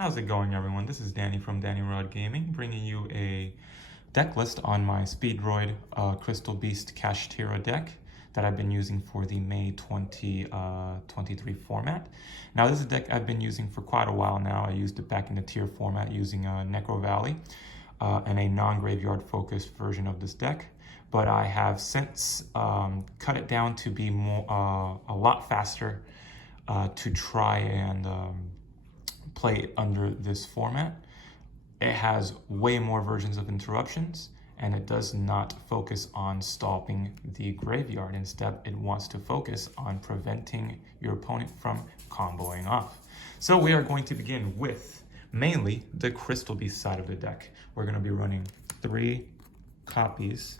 How's it going, everyone? This is Danny from Danny Rod Gaming, bringing you a deck list on my Speedroid Crystal Beast Kashtira deck that I've been using for the May 2023 format. Now, this is a deck I've been using for quite a while now. I used it back in the tier format using Necro Valley and a non-graveyard focused version of this deck. But I have since cut it down to be a lot faster to try and play under this format. It has way more versions of interruptions, and it does not focus on stopping the graveyard. Instead, it wants to focus on preventing your opponent from comboing off. So we are going to begin with mainly the Crystal Beast side of the deck. We're going to be running 3 copies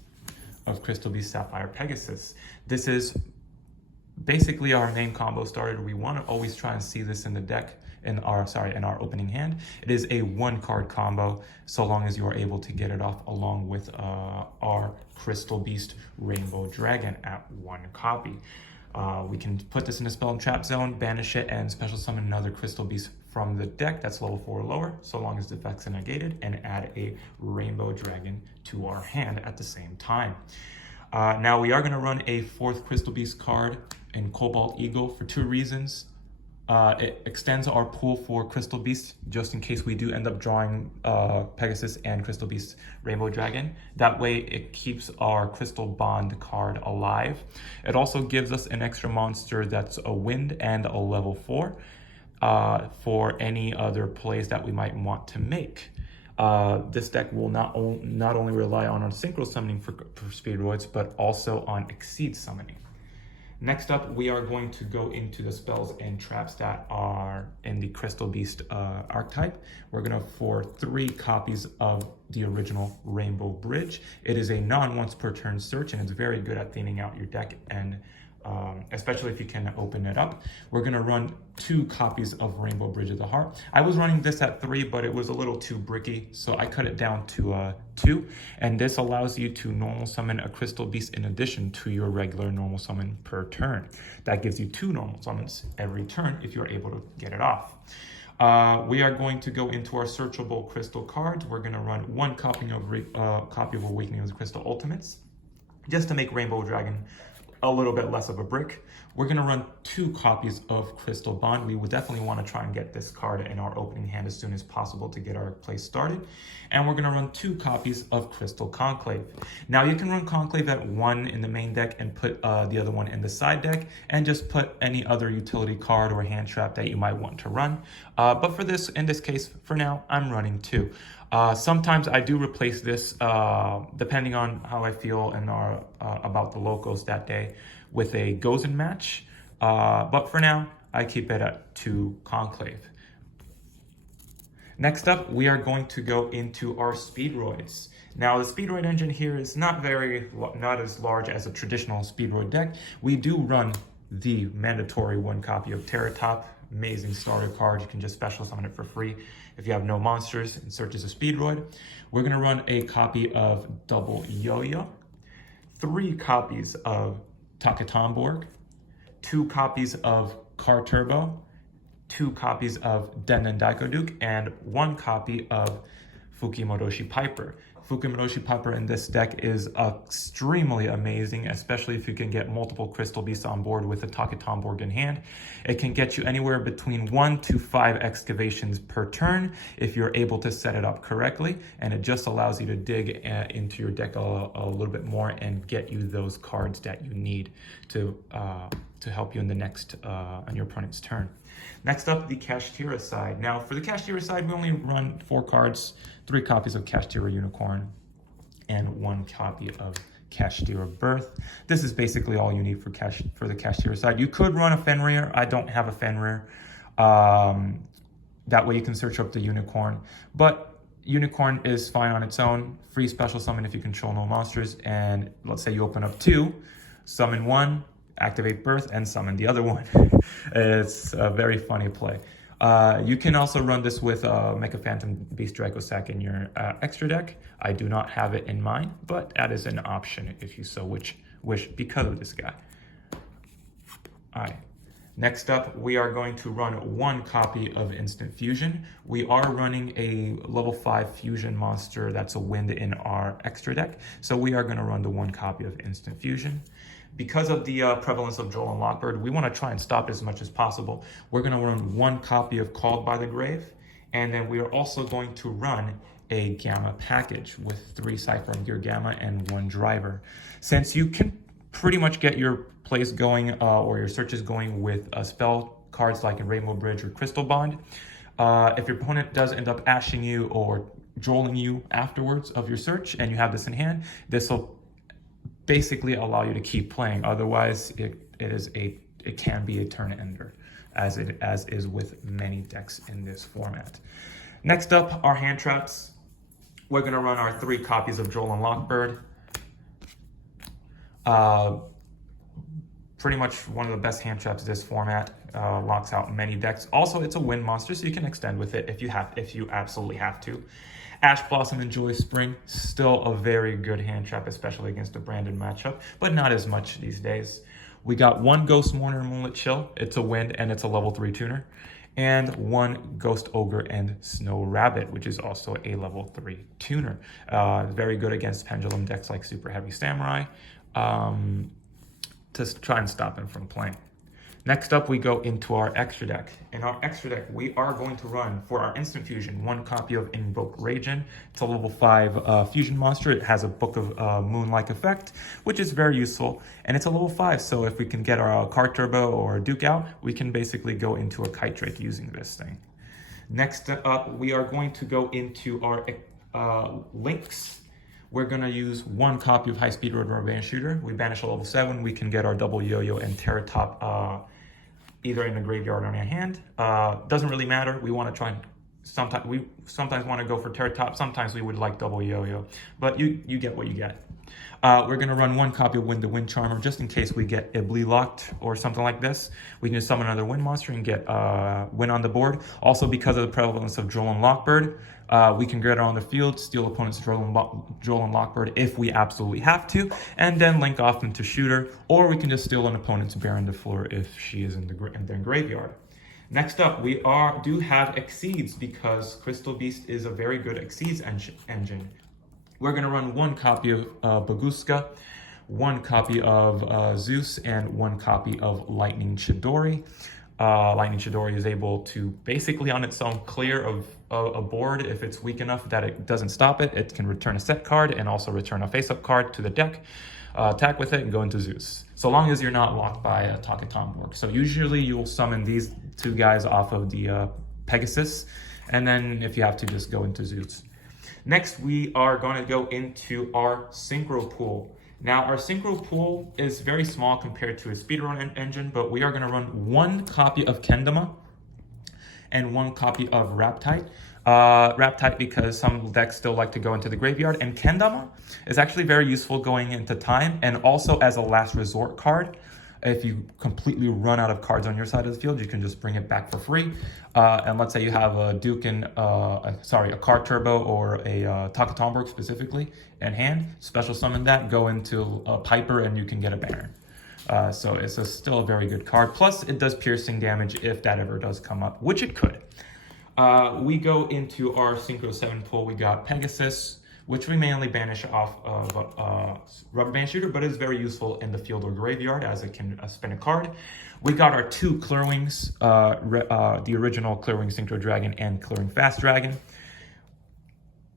of Crystal Beast Sapphire Pegasus. This is basically our main combo starter. We want to always try and see this in the deck, in our opening hand. It is a 1-card combo, so long as you are able to get it off along with our Crystal Beast Rainbow Dragon at 1 copy. We can put this in the spell and trap zone, banish it, and special summon another Crystal Beast from the deck that's level 4 or lower, so long as the effects are negated, and add a Rainbow Dragon to our hand at the same time. Now we are going to run a 4th Crystal Beast card in Cobalt Eagle for 2 reasons. It extends our pool for Crystal Beast just in case we do end up drawing Pegasus and Crystal Beast Rainbow Dragon. That way it keeps our Crystal Bond card alive. It also gives us an extra monster that's a wind and a level 4 for any other plays that we might want to make. This deck will not only rely on synchro summoning for Speedroids, but also on Exceed summoning. Next up, we are going to go into the spells and traps that are in the Crystal Beast archetype. We're going to for 3 copies of the original Rainbow Bridge. It is a non-once per turn search, and it's very good at thinning out your deck, and especially if you can open it up. We're going to run 2 copies of Rainbow Bridge of the Heart. I was running this at 3, but it was a little too bricky, so I cut it down to 2. And this allows you to normal summon a Crystal Beast in addition to your regular normal summon per turn. That gives you 2 normal summons every turn if you're able to get it off. We are going to go into our searchable crystal cards. We're going to run 1 copy of Awakening of the Crystal Ultimates, just to make Rainbow Dragon a little bit less of a brick. We're going to run 2 copies of Crystal Bond. We would definitely want to try and get this card in our opening hand as soon as possible to get our play started. And we're going to run 2 copies of Crystal Conclave. Now you can run Conclave at 1 in the main deck and put the other one in the side deck, and just put any other utility card or hand trap that you might want to run. But for this, in this case, for now, I'm running 2. Sometimes I do replace this, depending on how I feel and about the locals that day, with a Gozen match. But for now, I keep it at 2 Conclave. Next up, we are going to go into our Speedroids. Now, the Speedroid engine here is not as large as a traditional Speedroid deck. We do run the mandatory 1 copy of Terratop. Amazing starter card. You can just special summon it for free if you have no monsters and search as a Speedroid. We're going to run a copy of Double Yo-Yo, 3 copies of Takatomborg, 2 copies of Car Turbo, 2 copies of Denden Daikoduke, and 1 copy of Fukimodoshi Piper. Fukimodoshi Piper in this deck is extremely amazing, especially if you can get multiple Crystal Beasts on board with a Takatomborg in hand. It can get you anywhere between 1 to 5 excavations per turn if you're able to set it up correctly, and it just allows you to dig into your deck a little bit more and get you those cards that you need to help you in the next on your opponent's turn. Next up, the Kashtira side. Now, for the Kashtira side, we only run 4 cards, 3 copies of Kashtira Unicorn, and 1 copy of Kashtira Birth. This is basically all you need for the Kashtira side. You could run a Fenrir. I don't have a Fenrir. That way you can search up the Unicorn. But Unicorn is fine on its own. Free special summon if you control no monsters. And let's say you open up 2, summon 1, activate Birth, and summon the other one. It's a very funny play. You can also run this with Mecha Phantom Beast Dracosack in your extra deck. I do not have it in mind, but that is an option if you so wish because of this guy. All right. Next up, we are going to run one copy of Instant Fusion. We are running a level 5 Fusion monster that's a wind in our extra deck. So we are going to run the one copy of Instant Fusion. Because of the prevalence of Joel and Lockbird, we want to try and stop it as much as possible. We're going to run one copy of Called by the Grave. And then we are also going to run a Gamma package with 3 Cyclone Gear Gamma and 1 Driver. Since you can pretty much get your plays going or your searches going with spell cards like in Rainbow Bridge or Crystal Bond. If your opponent does end up ashing you or joling you afterwards of your search and you have this in hand, this will basically allow you to keep playing. Otherwise, it can be a turn ender, as is with many decks in this format. Next up, our hand traps. We're gonna run our 3 copies of Joel and Lockbird. Pretty much one of the best hand traps this format. Locks out many decks. Also, it's a wind monster, so you can extend with it if you absolutely have to. Ash Blossom and Joy Spring, still a very good hand trap, especially against a branded matchup, but not as much these days. We got 1 Ghost Mourner Moonlit Chill. It's a wind and it's a level 3 tuner. And 1 Ghost Ogre and Snow Rabbit, which is also a level 3 tuner. Very good against pendulum decks like Super Heavy Samurai. To try and stop him from playing. Next up, we go into our extra deck. In our extra deck, we are going to run, for our Instant Fusion, 1 copy of Invoke Raijin. It's a level 5 fusion monster. It has a Book of Moon-like effect, which is very useful. And it's a level 5, so if we can get our Card Turbo or Duke out, we can basically go into a Kite Drake using this thing. Next up, we are going to go into our links. We're going to use 1 copy of High-Speedroid Rubber Band Shooter. We banish a level 7. We can get our double yo-yo and Terratop either in the graveyard or in our hand. Doesn't really matter. We want to try and sometimes want to go for Terratop. Sometimes we would like double yo-yo. But you get what you get. We're going to run 1 copy of Wind the Wind Charmer just in case we get Ibli locked or something like this. We can just summon another wind monster and get Wind on the board. Also, because of the prevalence of Joel and Lockbird, we can get it on the field, steal opponent's Joel and Lockbird if we absolutely have to, and then link off into Shooter, or we can just steal an opponent's Baron de Fleur if she is in their graveyard. Next up, we do have Exceeds because Crystal Beast is a very good Exceeds engine. We're going to run 1 copy of Baguska, 1 copy of Zeus, and 1 copy of Lightning Chidori. Lightning Chidori is able to basically on its own clear of a board if it's weak enough that it doesn't stop it. It can return a set card and also return a face-up card to the deck, attack with it, and go into Zeus. So long as you're not locked by a Takatomborg. So usually you'll summon these 2 guys off of the Pegasus, and then if you have to, just go into Zeus. Next, we are going to go into our Synchro Pool. Now, our Synchro Pool is very small compared to a speedrun engine, but we are going to run 1 copy of Kendama and 1 copy of Raptite. Raptite because some decks still like to go into the graveyard, and Kendama is actually very useful going into time and also as a last resort card. If you completely run out of cards on your side of the field, you can just bring it back for free. And let's say you have a Duke and a Card Turbo or a Takatomborg specifically in hand. Special summon that, go into a Piper, and you can get a Baron. So it's still a very good card. Plus, it does piercing damage if that ever does come up, which it could. We go into our Synchro 7 pool. We got Pegasus, which we mainly banish off of Rubber Band Shooter, but is very useful in the field or graveyard as it can spin a card. We got our 2 Clearwings, the original Clearwing Synchro Dragon and Clearwing Fast Dragon.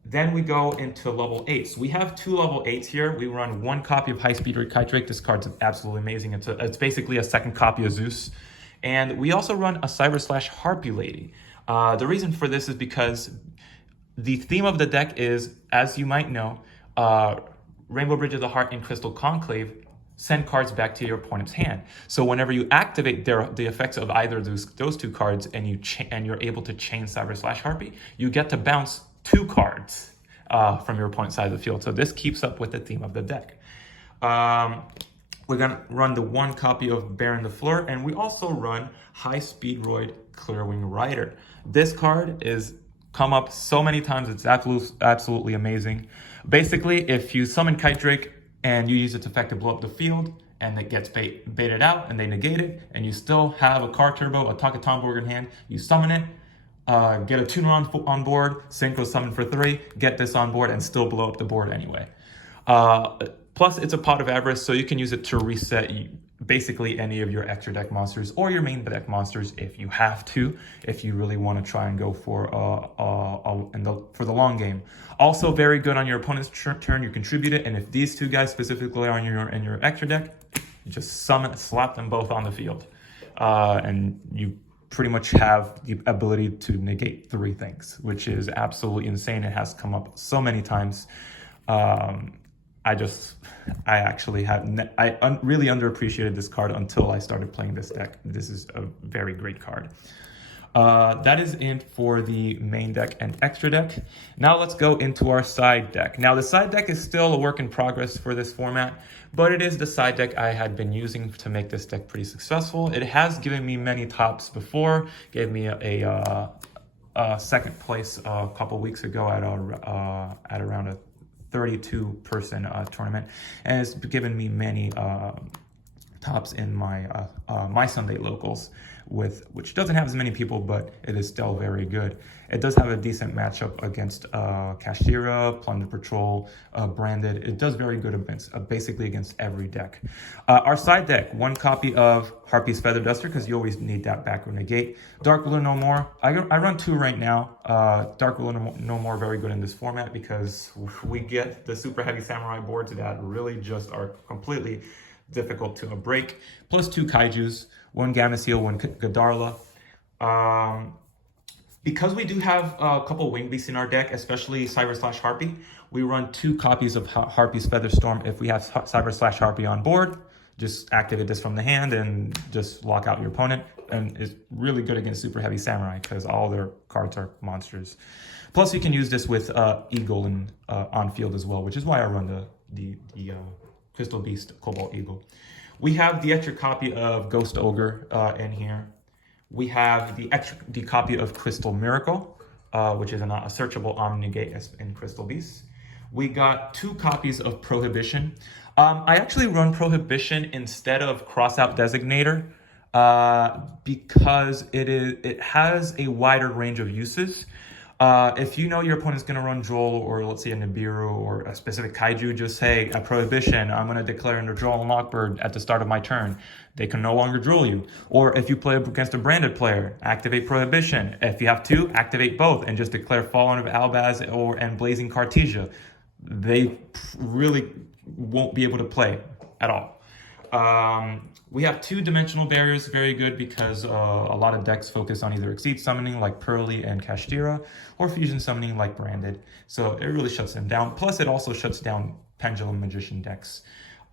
Then we go into level 8s. We have 2 level 8s here. We run 1 copy of High-Speedroid Kite Drake. This card's absolutely amazing. It's basically a second copy of Zeus. And we also run a Cyber / Harpy Lady. The reason for this is because the theme of the deck is, as you might know, Rainbow Bridge of the Heart and Crystal Conclave send cards back to your opponent's hand. So whenever you activate the effects of either of those 2 cards and you're able to chain Cyber / Harpy, you get to bounce 2 cards from your opponent's side of the field. So this keeps up with the theme of the deck. We're going to run the 1 copy of Baron de Fleur, and we also run High-Speedroid Clearwing Rider. This card is come up so many times, it's absolutely amazing. Basically, if you summon Kite Drake and you use its effect to blow up the field, and it gets baited out, and they negate it, and you still have a Car Turbo, a Takatomborg in hand. You summon it, get a tuner on board, synchro summon for 3, get this on board, and still blow up the board anyway. Plus, it's a Pot of Avarice, so you can use it to reset basically any of your extra deck monsters or your main deck monsters if you have to, if you really want to try and go for for the long game. Also very good on your opponent's turn, you contribute it, and if these two guys specifically are in your extra deck, you just slap them both on the field. And you pretty much have the ability to negate 3 things, which is absolutely insane. It has come up so many times. I really underappreciated this card until I started playing this deck. This is a very great card. That is it for the main deck and extra deck. Now let's go into our side deck. Now the side deck is still a work in progress for this format, but it is the side deck I had been using to make this deck pretty successful. It has given me many tops before, gave me a second place a couple weeks ago at around a 32-person tournament, and it's given me many tops in my my Sunday locals, which doesn't have as many people, but it is still very good. It does have a decent matchup against Kashtira, Plunder Patrol, Branded. It does very good against basically against every deck. Our side deck, 1 copy of Harpy's Feather Duster, because you always need that back or negate. Dark Ruler No More. I run 2 right now. Dark Ruler No More, very good in this format because we get the super heavy samurai boards that really just are completely difficult to break. Plus 2 kaijus, 1 Gameciel, 1 Gadarla. Because we do have a couple Wing Beasts in our deck, especially Cyber/Harpy, we run 2 copies of Harpy's Featherstorm. If we have Cyber/Harpy on board, just activate this from the hand and just lock out your opponent. And it's really good against Super Heavy Samurai because all their cards are monsters. Plus, you can use this with Eagle and on field as well, which is why I run the Crystal Beast Cobalt Eagle. We have the extra copy of Ghost Ogre in here. We have the copy of Crystal Miracle, which is a searchable Omni-Negate in Crystal Beast. We got 2 copies of Prohibition. I actually run Prohibition instead of Crossout Designator because it has a wider range of uses. If you know your opponent's going to run Droll, or let's say a Nibiru or a specific Kaiju, just say a Prohibition, I'm going to declare under Droll and Lockbird at the start of my turn. They can no longer Droll you. Or if you play against a Branded player, activate Prohibition. If you have 2, activate both and just declare Fallen of Albaz and Blazing Cartesia. They really won't be able to play at all. We have 2 dimensional barriers, very good because a lot of decks focus on either Exceed Summoning like Pearly and Kashtira, or Fusion Summoning like Branded. So it really shuts them down. Plus, it also shuts down Pendulum Magician decks.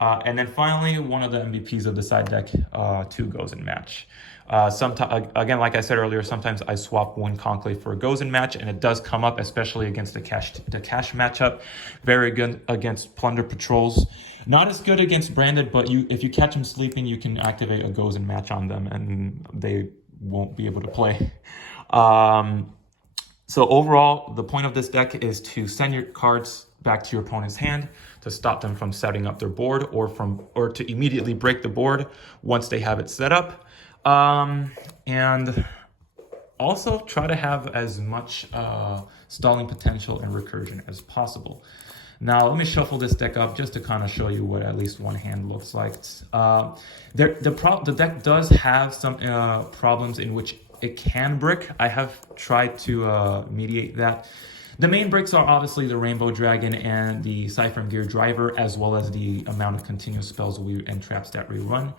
And then finally, one of the MVPs of the side deck, 2 Gozen Match. Again, like I said earlier, sometimes I swap 1 Conclave for a Gozen Match, and it does come up, especially against the cash matchup. Very good against Plunder Patrols. Not as good against Branded, but if you catch them sleeping, you can activate a Gozen Match on them, and they won't be able to play. So overall, the point of this deck is to send your cards back to your opponent's hand to stop them from setting up their board, or to immediately break the board once they have it set up. And also try to have as much stalling potential and recursion as possible. Now, let me shuffle this deck up just to kind of show you what at least one hand looks like. The deck does have some problems in which it can brick. I have tried to mediate that. The main bricks are obviously the Rainbow Dragon and the Cypher and Gear Driver, as well as the amount of continuous spells and traps that we run.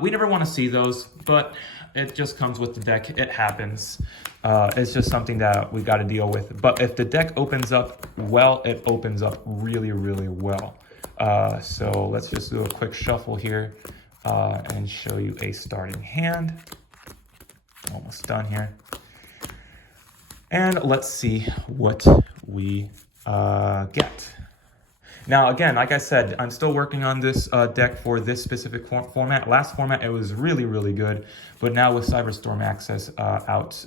We never want to see those, but it just comes with the deck. It happens. It's just something that we got to deal with. But if the deck opens up well, it opens up really, really well. So let's just do a quick shuffle here and show you a starting hand. Almost done here. And let's see what we get. Now, again, like I said, I'm still working on this deck for this specific format. Last format, it was really, really good. But now with Cyberstorm Access out,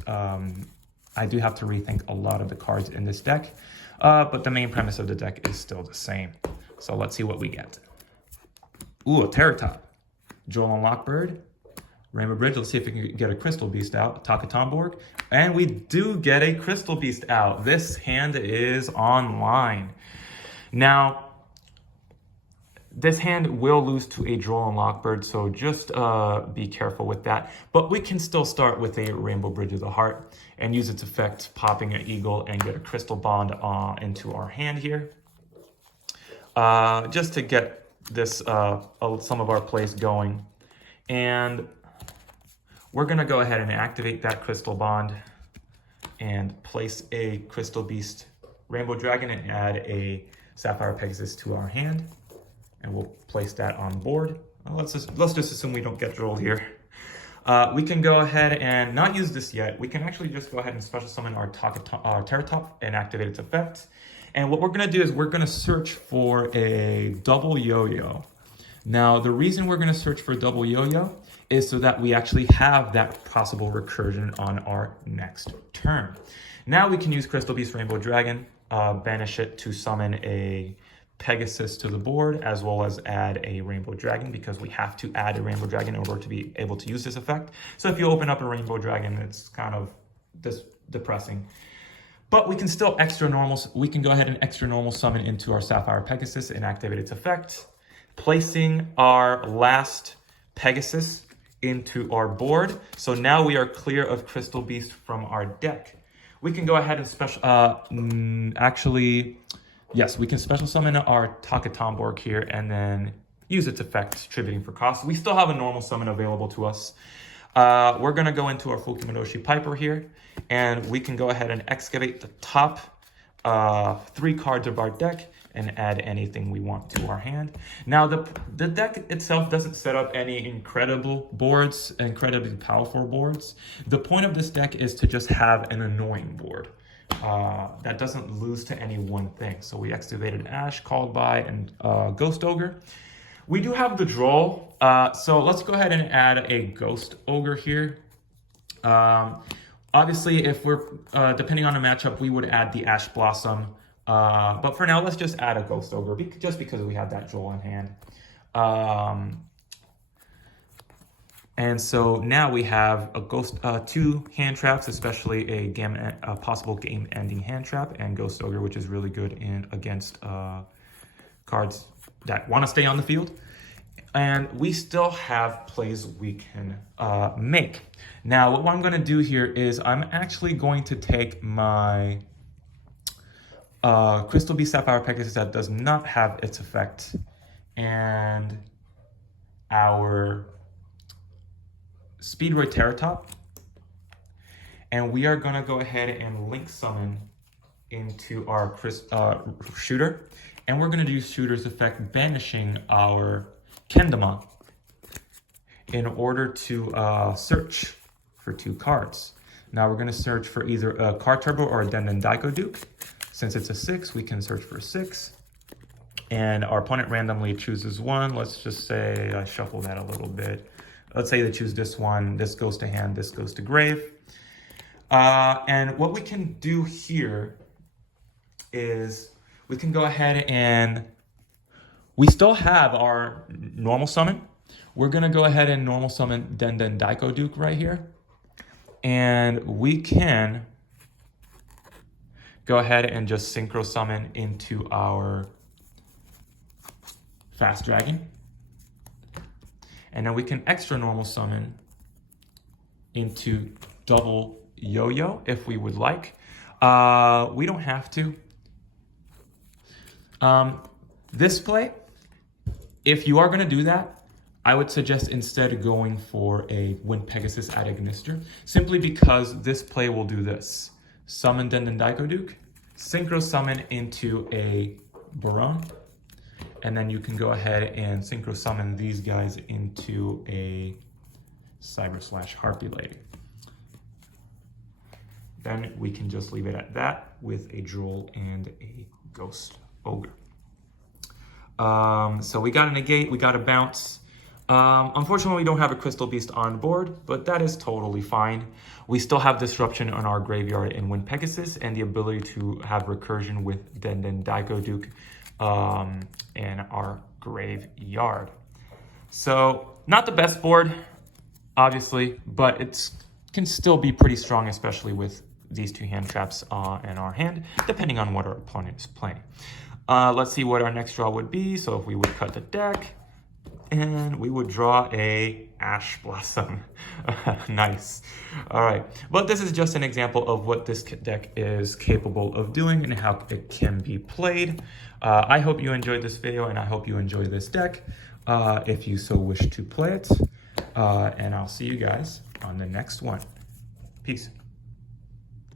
I do have to rethink a lot of the cards in this deck. But the main premise of the deck is still the same. So let's see what we get. Ooh, a Terratop. Joel and Lockbird. Rainbow Bridge. Let's see if we can get a Crystal Beast out. Takatomborg. And we do get a Crystal Beast out. This hand is online. Now, this hand will lose to a Droll and Lockbird, so just be careful with that. But we can still start with a Rainbow Bridge of the Heart and use its effect, popping an Eagle, and get a Crystal Bond into our hand here. Just to get this some of our plays going. And we're going to go ahead and activate that Crystal Bond and place a Crystal Beast Rainbow Dragon and add a Sapphire Pegasus to our hand. And we'll place that on board. Let's just assume we don't get Droll here. We can go ahead and not use this yet. We can actually just go ahead and special summon our Terratop and activate its effect. And what we're going to do is we're going to search for a double yo-yo. Now, the reason we're going to search for a double yo-yo is so that we actually have that possible recursion on our next turn. Now we can use Crystal Beast Rainbow Dragon, banish it to summon a Pegasus to the board, as well as add a Rainbow Dragon, because we have to add a Rainbow Dragon in order to be able to use this effect. So if you open up a Rainbow Dragon, it's kind of depressing. But we can still we can go ahead and extra normal summon into our Sapphire Pegasus and activate its effect, placing our last Pegasus into our board. So now we are clear of Crystal Beast from our deck. We can go ahead and special, yes, we can special summon our Takatomborg here and then use its effect, tributing for cost. We still have a normal summon available to us. We're going to go into our Fukimadoshi Piper here, and we can go ahead and excavate the top 3 cards of our deck and add anything we want to our hand. Now, the deck itself doesn't set up any incredibly powerful boards. The point of this deck is to just have an annoying board that doesn't lose to any one thing. So we excavated Ash, Called By, and Ghost Ogre. We do have the Droll, so let's go ahead and add a Ghost Ogre here. Obviously, if we're, depending on the matchup, we would add the Ash Blossom. But for now, let's just add a Ghost Ogre, just because we have that Droll in hand. And so now we have a 2 hand traps, especially a possible game-ending hand trap, and Ghost Ogre, which is really good against cards that want to stay on the field. And we still have plays we can make. Now, what I'm going to do here is I'm actually going to take my Crystal Beast Sapphire Pegasus that does not have its effect, and our Speedroid Terratop, and we are going to go ahead and link summon into our Shooter, and we're going to do Shooter's effect, banishing our Kendama in order to search for 2 cards. Now we're going to search for either a Card Turbo or a Denden Daiko Duke. Since it's a 6, we can search for 6. And our opponent randomly chooses 1. Let's just say I shuffle that a little bit. Let's say they choose this one. This goes to hand. This goes to grave. And what we can do here is we can go ahead and we still have our normal summon. We're going to go ahead and normal summon Denden Daiko Duke right here. And we can go ahead and just synchro summon into our Fast Dragon. And then we can extra normal summon into double yo-yo if we would like. We don't have to. This play, if you are going to do that, I would suggest instead going for a Wind Pegasus at Ignister, simply because this play will do this. Summon Denden Daiko Duke, synchro summon into a Baron, and then you can go ahead and synchro summon these guys into a Cyber/Harpy Lady. Then we can just leave it at that with a Droll and a Ghost Ogre. So we got a negate, we got a bounce. Unfortunately, we don't have a Crystal Beast on board, but that is totally fine. We still have disruption on our graveyard in Wind Pegasus and the ability to have recursion with Denden Daiko Duke in our graveyard. So not the best board, obviously, but it can still be pretty strong, especially with these two hand traps in our hand, depending on what our opponent is playing. Let's see what our next draw would be. So if we would cut the deck, and we would draw a Ash Blossom. Nice. All right, but this is just an example of what this deck is capable of doing and how it can be played. I hope you enjoyed this video, and I hope you enjoy this deck if you so wish to play it. And I'll see you guys on the next one. Peace.